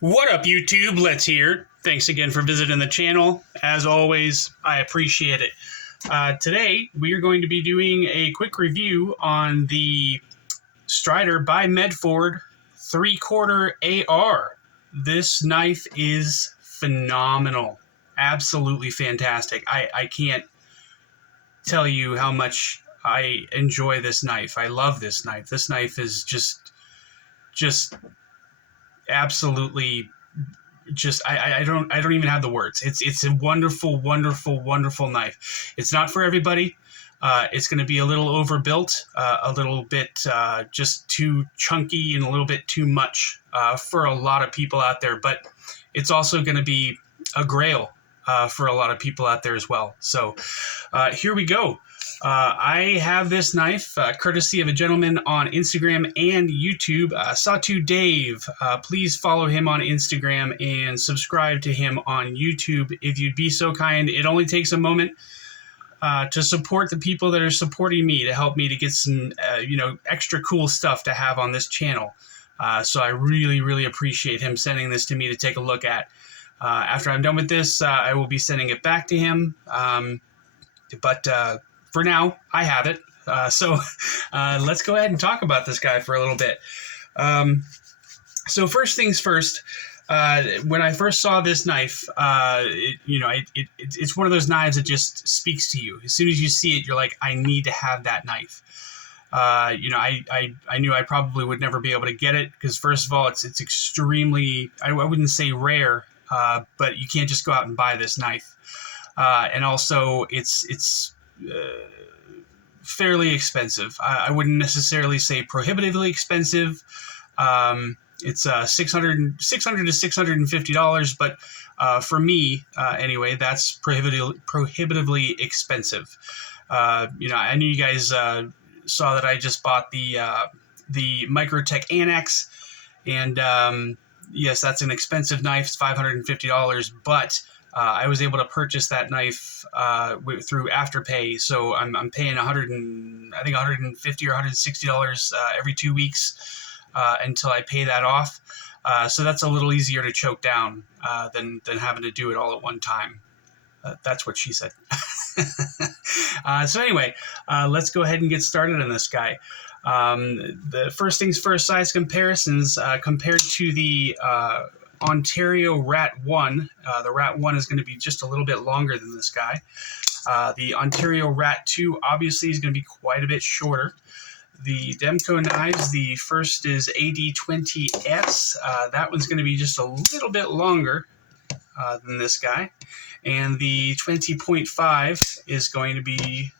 What up, YouTube? Let's here. Thanks again for visiting the channel. As always, I appreciate it. Today, we are going to be doing a quick review on the Strider by Medford 3/4 AR. This knife is phenomenal. Absolutely fantastic. I can't tell you how much I enjoy this knife. I love this knife. This knife is just absolutely I don't even have the words. It's a wonderful, wonderful, wonderful knife. It's not for everybody. It's going to be a little overbuilt, a little bit just too chunky and a little bit too much for a lot of people out there. But it's also going to be a grail for a lot of people out there as well. So here we go. I have this knife courtesy of a gentleman on Instagram and YouTube, Sawtooth Dave. Please follow him on Instagram and subscribe to him on YouTube if you'd be so kind. It only takes a moment to support the people that are supporting me, to help me to get some extra cool stuff to have on this channel. So I really, really appreciate him sending this to me to take a look at. After I'm done with this, I will be sending it back to him. But for now, I have it. So let's go ahead and talk about this guy for a little bit. So first things first, when I first saw this knife, it's one of those knives that just speaks to you. As soon as you see it, you're like, I need to have that knife. I knew I probably would never be able to get it because, first of all, it's extremely, I wouldn't say rare, but you can't just go out and buy this knife. And also, it's fairly expensive. I wouldn't necessarily say prohibitively expensive. It's $600 to $650, but for me, anyway, that's prohibitively expensive. I knew you guys saw that I just bought the Microtech Annex, and yes, that's an expensive knife. It's $550, but I was able to purchase that knife through Afterpay, so I'm paying $150 or $160 every 2 weeks until I pay that off. So that's a little easier to choke down than having to do it all at one time. That's what she said. So anyway, let's go ahead and get started on this guy. The first things first, size comparisons compared to the Ontario Rat1. The Rat1 is going to be just a little bit longer than this guy. The Ontario Rat2 obviously is going to be quite a bit shorter. The Demko knives, the first is AD20S. That one's going to be just a little bit longer than this guy. And the 20.5 is going to be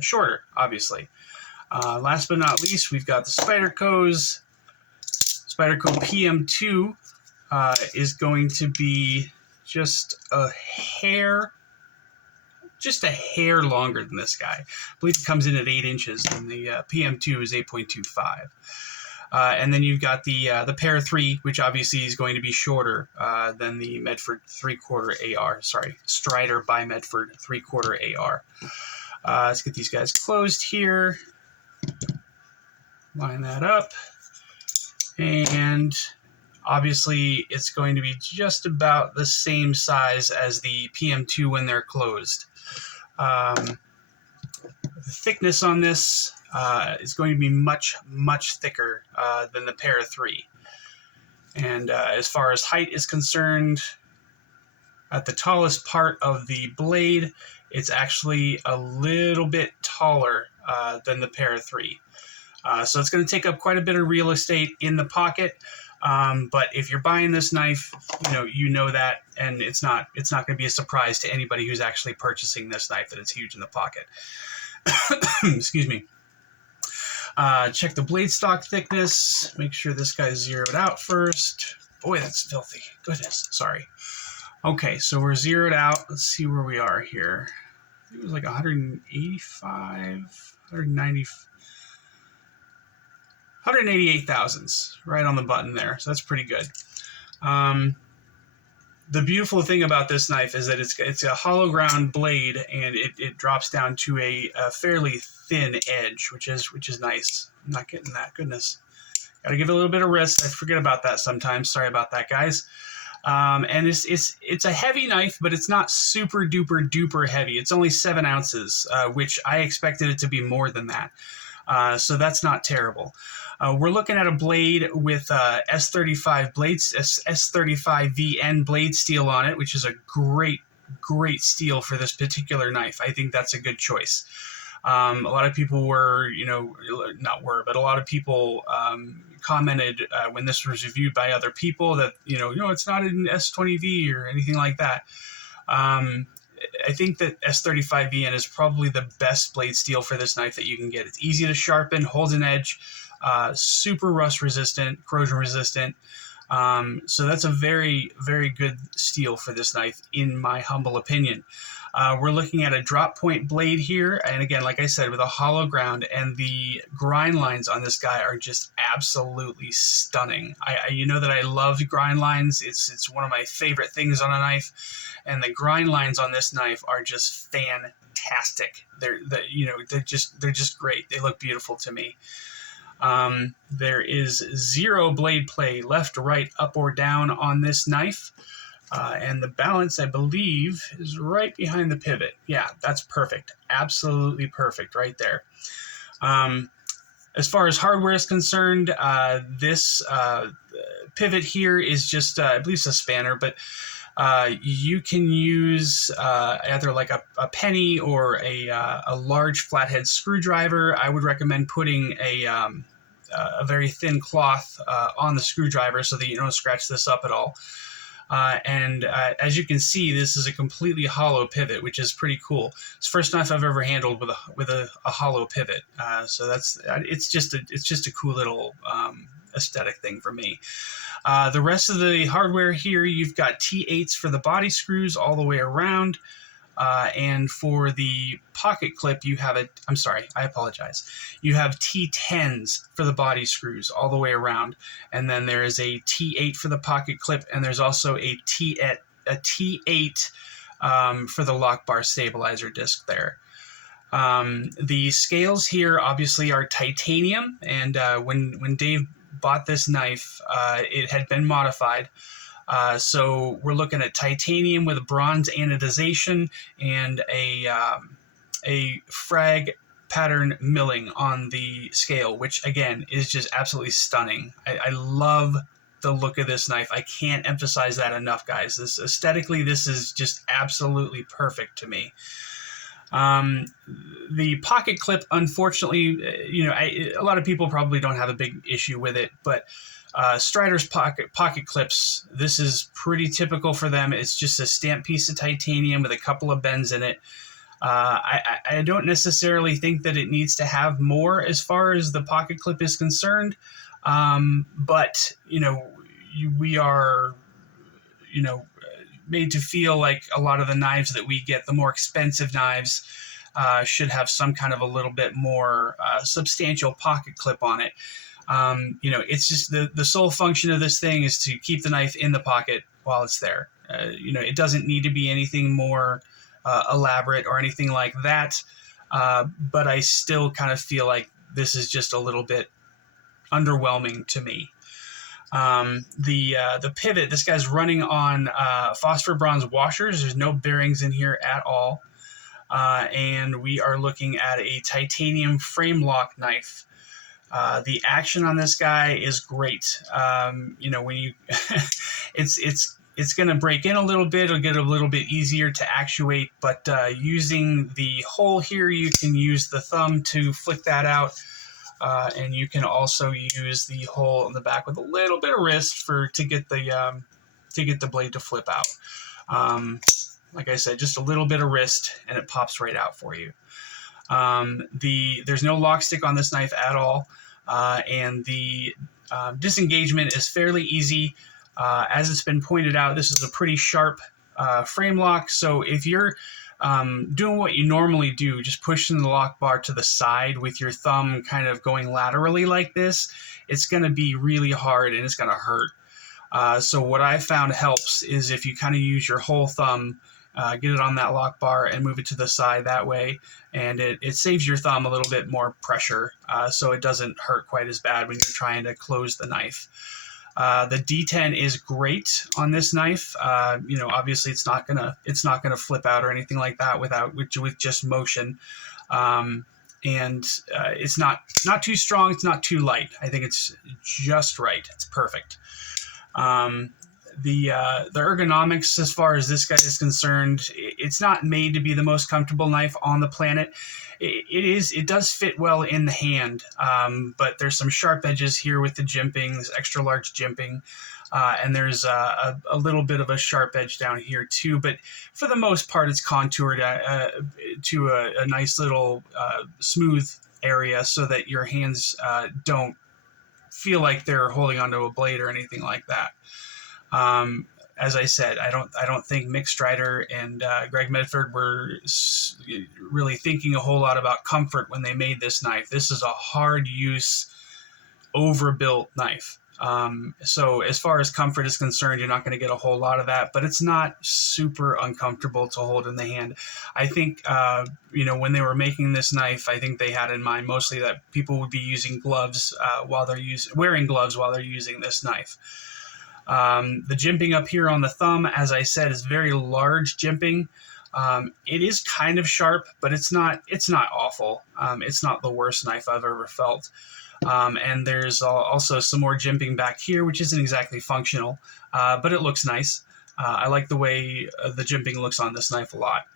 shorter, obviously. Last but not least, we've got the Spyderco's. Spyderco PM2 is going to be just a hair longer than this guy. I believe it comes in at 8 inches, and the PM2 is 8.25. And then you've got the Para 3, which obviously is going to be shorter than the Medford 3/4 AR. Sorry, Strider by Medford 3/4 AR. Let's get these guys closed here. Line that up. And obviously, it's going to be just about the same size as the PM2 when they're closed. The thickness on this is going to be much, much thicker than the Para 3. And as far as height is concerned, at the tallest part of the blade, it's actually a little bit taller than the Para 3. So it's going to take up quite a bit of real estate in the pocket. But if you're buying this knife, you know that, and it's not going to be a surprise to anybody who's actually purchasing this knife that it's huge in the pocket. Excuse me. Check the blade stock thickness. Make sure this guy's zeroed out first. Boy, that's filthy. Goodness, sorry. Okay, so we're zeroed out. Let's see where we are here. It was like 185, 190. 188 thousandths, right on the button there. So that's pretty good. The beautiful thing about this knife is that it's a hollow ground blade, and it drops down to a fairly thin edge, which is nice. I'm not getting that. Goodness. Gotta give it a little bit of wrist. I forget about that sometimes. Sorry about that, guys. And it's a heavy knife, but it's not super duper duper heavy. It's only 7 ounces, which I expected it to be more than that. So that's not terrible. We're looking at a blade with S35 blades, S35VN blade steel on it, which is a great steel for this particular knife. I think that's a good choice. A lot of people were, but a lot of people commented when this was reviewed by other people that, it's not an S20V or anything like that. I think that S35VN is probably the best blade steel for this knife that you can get. It's easy to sharpen, holds an edge, super rust resistant, corrosion resistant. So that's a very, very good steel for this knife, in my humble opinion. We're looking at a drop point blade here, and again, like I said, with a hollow ground, and the grind lines on this guy are just absolutely stunning. You know that I love grind lines. It's one of my favorite things on a knife, and the grind lines on this knife are just fantastic. They're just great. They look beautiful to me. There is 0 blade play left, right, up, or down on this knife. And the balance, I believe, is right behind the pivot. Yeah, that's perfect. Absolutely perfect right there. As far as hardware is concerned, this pivot here is just, I believe it's a spanner, but you can use either like a penny or a large flathead screwdriver. I would recommend putting a very thin cloth on the screwdriver so that you don't scratch this up at all. And as you can see, this is a completely hollow pivot, which is pretty cool. It's the first knife I've ever handled with a hollow pivot. So it's just a cool little aesthetic thing for me. The rest of the hardware here, you've got T8s for the body screws all the way around. And for the pocket clip, you have you have T10s for the body screws all the way around. And then there is a T8 for the pocket clip, and there's also a T8 for the lock bar stabilizer disc there. The scales here obviously are titanium, and when Dave bought this knife, it had been modified. So we're looking at titanium with a bronze anodization and a frag pattern milling on the scale, which again is just absolutely stunning. I love the look of this knife. I can't emphasize that enough, guys. Aesthetically, this is just absolutely perfect to me. The pocket clip, unfortunately, a lot of people probably don't have a big issue with it, but Strider's pocket clips, this is pretty typical for them. It's just a stamped piece of titanium with a couple of bends in it. I don't necessarily think that it needs to have more as far as the pocket clip is concerned, but we are made to feel like a lot of the knives that we get, the more expensive knives, should have some kind of a little bit more substantial pocket clip on it. It's just the sole function of this thing is to keep the knife in the pocket while it's there. It doesn't need to be anything more elaborate or anything like that. But I still kind of feel like this is just a little bit underwhelming to me. The pivot, this guy's running on phosphor bronze washers. There's no bearings in here at all. And we are looking at a titanium frame lock knife. The action on this guy is great. When you, it's going to break in a little bit. It'll get a little bit easier to actuate, but using the hole here, you can use the thumb to flick that out. And you can also use the hole in the back with a little bit of wrist to get the blade to flip out. Like I said, just a little bit of wrist, and it pops right out for you. There's no lock stick on this knife at all, and the disengagement is fairly easy. As it's been pointed out, this is a pretty sharp frame lock, so if you're doing what you normally do, just pushing the lock bar to the side with your thumb kind of going laterally like this, it's going to be really hard and it's going to hurt. So what I found helps is if you kind of use your whole thumb get it on that lock bar and move it to the side that way, and it saves your thumb a little bit more pressure, so it doesn't hurt quite as bad when you're trying to close the knife. The D10 is great on this knife. Obviously it's not gonna flip out or anything like that with just motion. And it's not too strong. It's not too light. I think it's just right. It's perfect. The ergonomics, as far as this guy is concerned, it's not made to be the most comfortable knife on the planet. It does fit well in the hand, but there's some sharp edges here with the jimping, this extra large jimping, and there's a little bit of a sharp edge down here too. But for the most part, it's contoured to a nice little smooth area so that your hands don't feel like they're holding onto a blade or anything like that. As I said, I don't think Mick Strider and Greg Medford were really thinking a whole lot about comfort when they made this knife. This is a hard use, overbuilt knife. So as far as comfort is concerned, you're not going to get a whole lot of that, but it's not super uncomfortable to hold in the hand. I think, when they were making this knife, I think they had in mind mostly that people would be using gloves wearing gloves while they're using this knife. The jimping up here on the thumb, as I said, is very large jimping. It is kind of sharp, but it's not awful. It's not the worst knife I've ever felt. And there's also some more jimping back here, which isn't exactly functional, but it looks nice. I like the way the jimping looks on this knife a lot.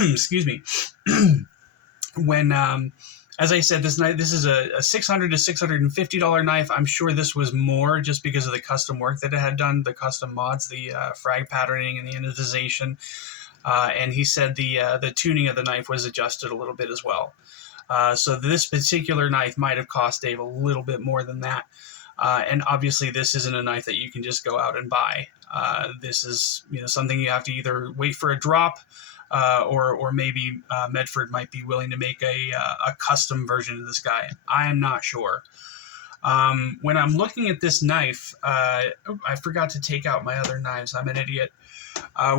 Excuse me. As I said, this is a $600 to $650 knife. I'm sure this was more just because of the custom work that it had done, the custom mods, the frag patterning and the anodization. And he said the tuning of the knife was adjusted a little bit as well. So this particular knife might have cost Dave a little bit more than that. And obviously this isn't a knife that you can just go out and buy. This is something you have to either wait for a drop, or maybe Medford might be willing to make a custom version of this guy. I'm not sure. When I'm looking at this knife, I forgot to take out my other knives. I'm an idiot.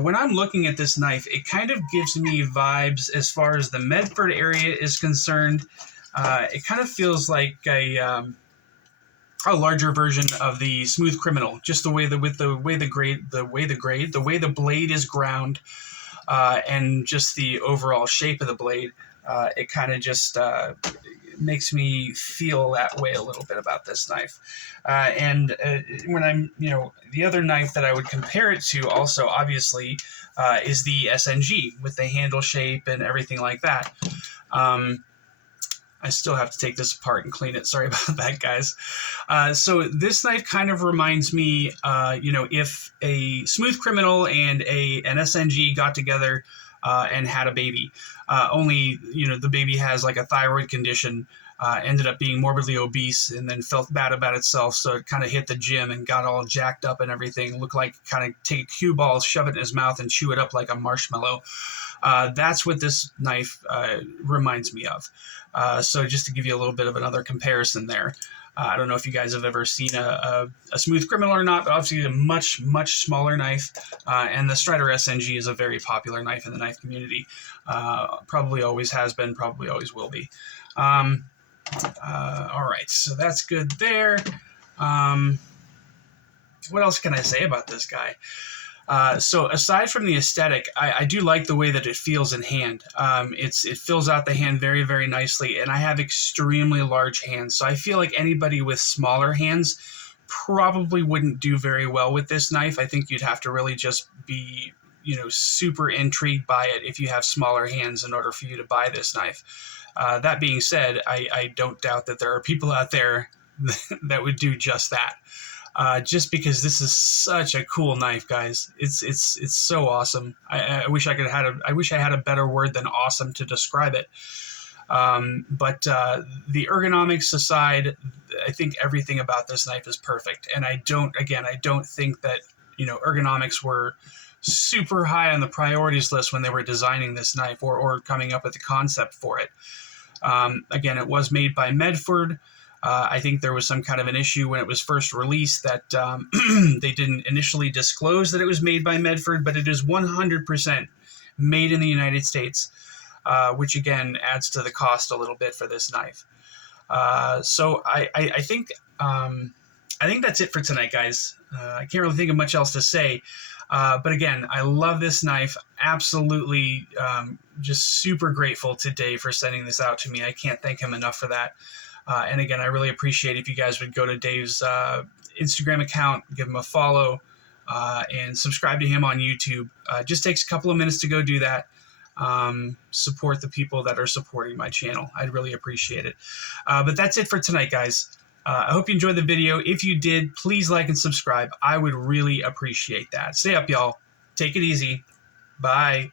When I'm looking at this knife, it kind of gives me vibes as far as the Medford area is concerned. It kind of feels like a larger version of the Smooth Criminal, just the way the blade is ground. And just the overall shape of the blade, it kind of just makes me feel that way a little bit about this knife. And when I'm, the other knife that I would compare it to also, obviously, is the SNG with the handle shape and everything like that. I still have to take this apart and clean it. Sorry about that, guys. So this knife kind of reminds me, if a Smooth Criminal and an SNG got together and had a baby. Only, the baby has like a thyroid condition, ended up being morbidly obese, and then felt bad about itself. So it kind of hit the gym and got all jacked up and everything. Looked like kind of take a cue ball, shove it in his mouth, and chew it up like a marshmallow. That's what this knife reminds me of. So just to give you a little bit of another comparison there. I don't know if you guys have ever seen a Smooth Criminal or not, but obviously a much, much smaller knife. And the Strider SNG is a very popular knife in the knife community. Probably always has been, probably always will be. All right, so that's good there. What else can I say about this guy? So aside from the aesthetic, I do like the way that it feels in hand. It fills out the hand very, very nicely, and I have extremely large hands, so I feel like anybody with smaller hands probably wouldn't do very well with this knife. I think you'd have to really just be, super intrigued by it if you have smaller hands in order for you to buy this knife. That being said, I don't doubt that there are people out there that would do just that. Just because this is such a cool knife, guys. It's so awesome. I wish I had a better word than awesome to describe it. But the ergonomics aside, I think everything about this knife is perfect. And I don't think that, ergonomics were super high on the priorities list when they were designing this knife or coming up with the concept for it. Again, it was made by Medford. I think there was some kind of an issue when it was first released that they didn't initially disclose that it was made by Medford, but it is 100% made in the United States, which again adds to the cost a little bit for this knife. So I think that's it for tonight, guys. I can't really think of much else to say. But again, I love this knife. Absolutely, just super grateful to Dave for sending this out to me. I can't thank him enough for that. And again, I really appreciate if you guys would go to Dave's Instagram account, give him a follow, and subscribe to him on YouTube. It just takes a couple of minutes to go do that. Support the people that are supporting my channel. I'd really appreciate it. But that's it for tonight, guys. I hope you enjoyed the video. If you did, please like and subscribe. I would really appreciate that. Stay up, y'all. Take it easy. Bye.